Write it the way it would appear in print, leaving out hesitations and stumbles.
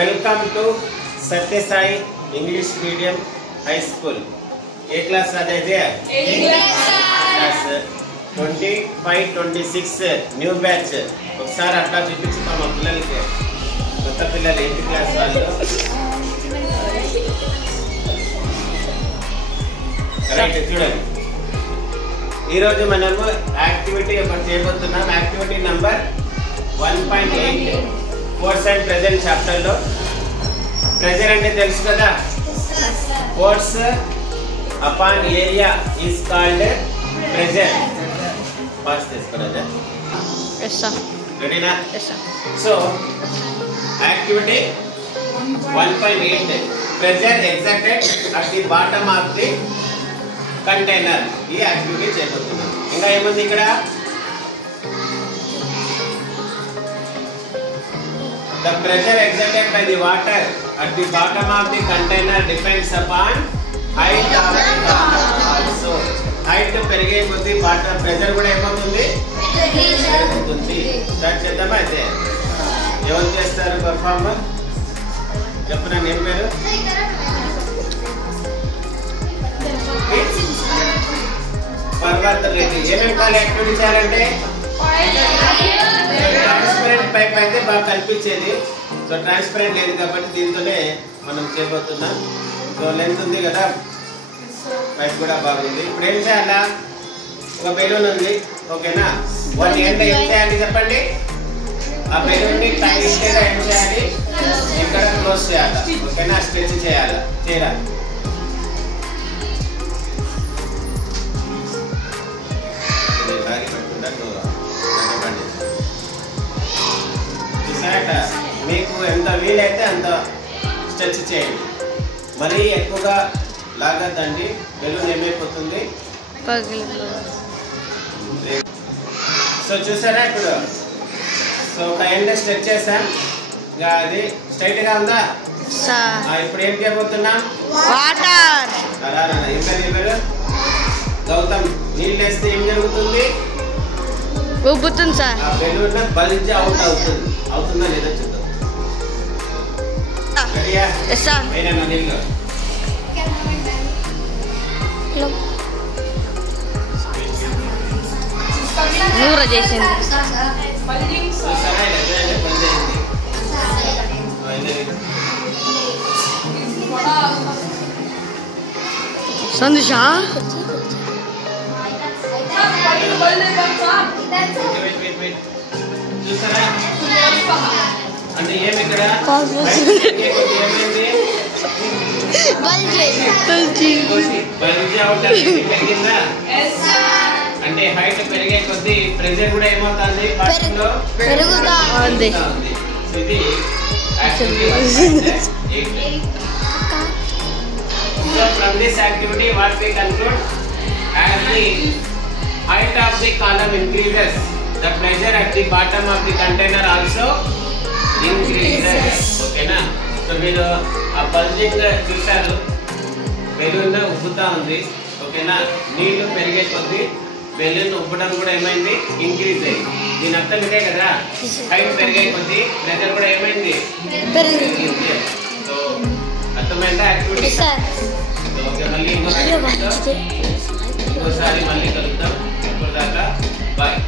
Welcome to Sathya Sai English medium high school. ఏ class అదైతే class 25-26 new batch. ఒకసారి అట్లా చూపించుతాం మా పిల్లలకి, కొత్త పిల్లలు ఏంటి క్లాస్ వాళ్ళు. రైట్, చూడండి ఈరోజు మనము యాక్టివిటీ ఒకటి చేయబోతున్నాం. Activity number 1.8 force and present chapter లో. ప్రెజర్ అంటే తెలుసు కదా, force upon area is called pressure. Pass చేసుకోరాజా, రెడీనా? So activity 1.8 pressure exerted at the bottom of the container. ఈ యాక్టివిటీ చేయబోతున్నాం. ఇంకా ఏముంది ఇక్కడ? The pressure exerted by the water at the bottom of the container depends upon height of the bottom also. Height పెరిగే కొద్దీ water pressure కూడా ఏమవుతుంది? పెరుగుతుంది. స్టార్ట్ చేద్దామా? అయితే ఎవరు చేస్తారు పర్ఫార్మ్? చెప్పనా, ఏం పేరు? పర్వత రెడ్డి. ఏమేమి కావాలి యాక్టివిటీ చేయాలంటే? ట్రాన్స్పరెంట్ పైప్ అయితే బాగా కనిపించేది. సో ట్రాన్స్పరెంట్ లేదు కాబట్టి దీంతోనే మనం చేయబోతున్నాం. సో లెంత్ ఉంది కదా, పైప్ కూడా బాగుంది. ఇప్పుడు ఏం చేయాలా? ఒక బెలూన్ ఉంది, ఓకేనా? వన్ ఎండ్ ఏం చేయాలి చెప్పండి? ఆ బెలూన్ ని టైట్ గా ఏం చేయాలి? ఇక్కడ క్లోజ్ చేయాలి, ఓకేనా? స్ట్రెచ్ చేయాలి. మీకు ఎంత వీలైతే అంత స్ట్రెచ్ చేయండి. మరీ ఎక్కువగా లాగద్దండి, బెలూన్ ఏమైపోతుంది. సో చూసారా ఇప్పుడు? సో ఒక ఎండ్ స్ట్రెచ్ చేసాం, ఇంకా అది స్ట్రైట్ గా ఉందా? ఇప్పుడు ఏం చేయబోతున్నాం? వాటర్. ఇంకా పేరు గౌతమ్. నీళ్ళు వేస్తే ఏం జరుగుతుంది? ఉబ్బుతుంది సార్. ఆ బెలూన్ బల్జ్ అవుట్ అవుతుందా లేదా చూద్దాం. రెడీయా? అయినా నీళ్ళు నూర చేసింది. సందేశా చూసారా? అంటే ఏమి ఇక్కడ పెరిగిందా? అంటే హైట్ పెరిగే కొద్దీ ప్రెజర్ కూడా ఏమవుతుంది? పెరుగుతుంది. ఇది So from this activity what we conclude, as the height of the column increases, the pressure at the bottom of the container also increases. Okay na? So మీరు ఆ బల్జింగ్ చూసారు, బెలూన్ ఉబ్బుతా ఉంది, ఓకేనా? నీళ్లు పెరిగే కొద్దీ బెలూన్ ఉబ్బడం కూడా ఏమైంది? ఇంక్రీజ్ అయింది. దీని అర్థం ఇదే కదా, హైట్ పెరిగే కొద్దీ ప్రెజర్ కూడా ఏమైంది? సో అర్థమైందా యాక్టివిటీ? ఓకే, మళ్ళీ ఇంకోసారి మళ్ళీ కలుద్దాం. ఇప్పుడు దాకా బాయ్.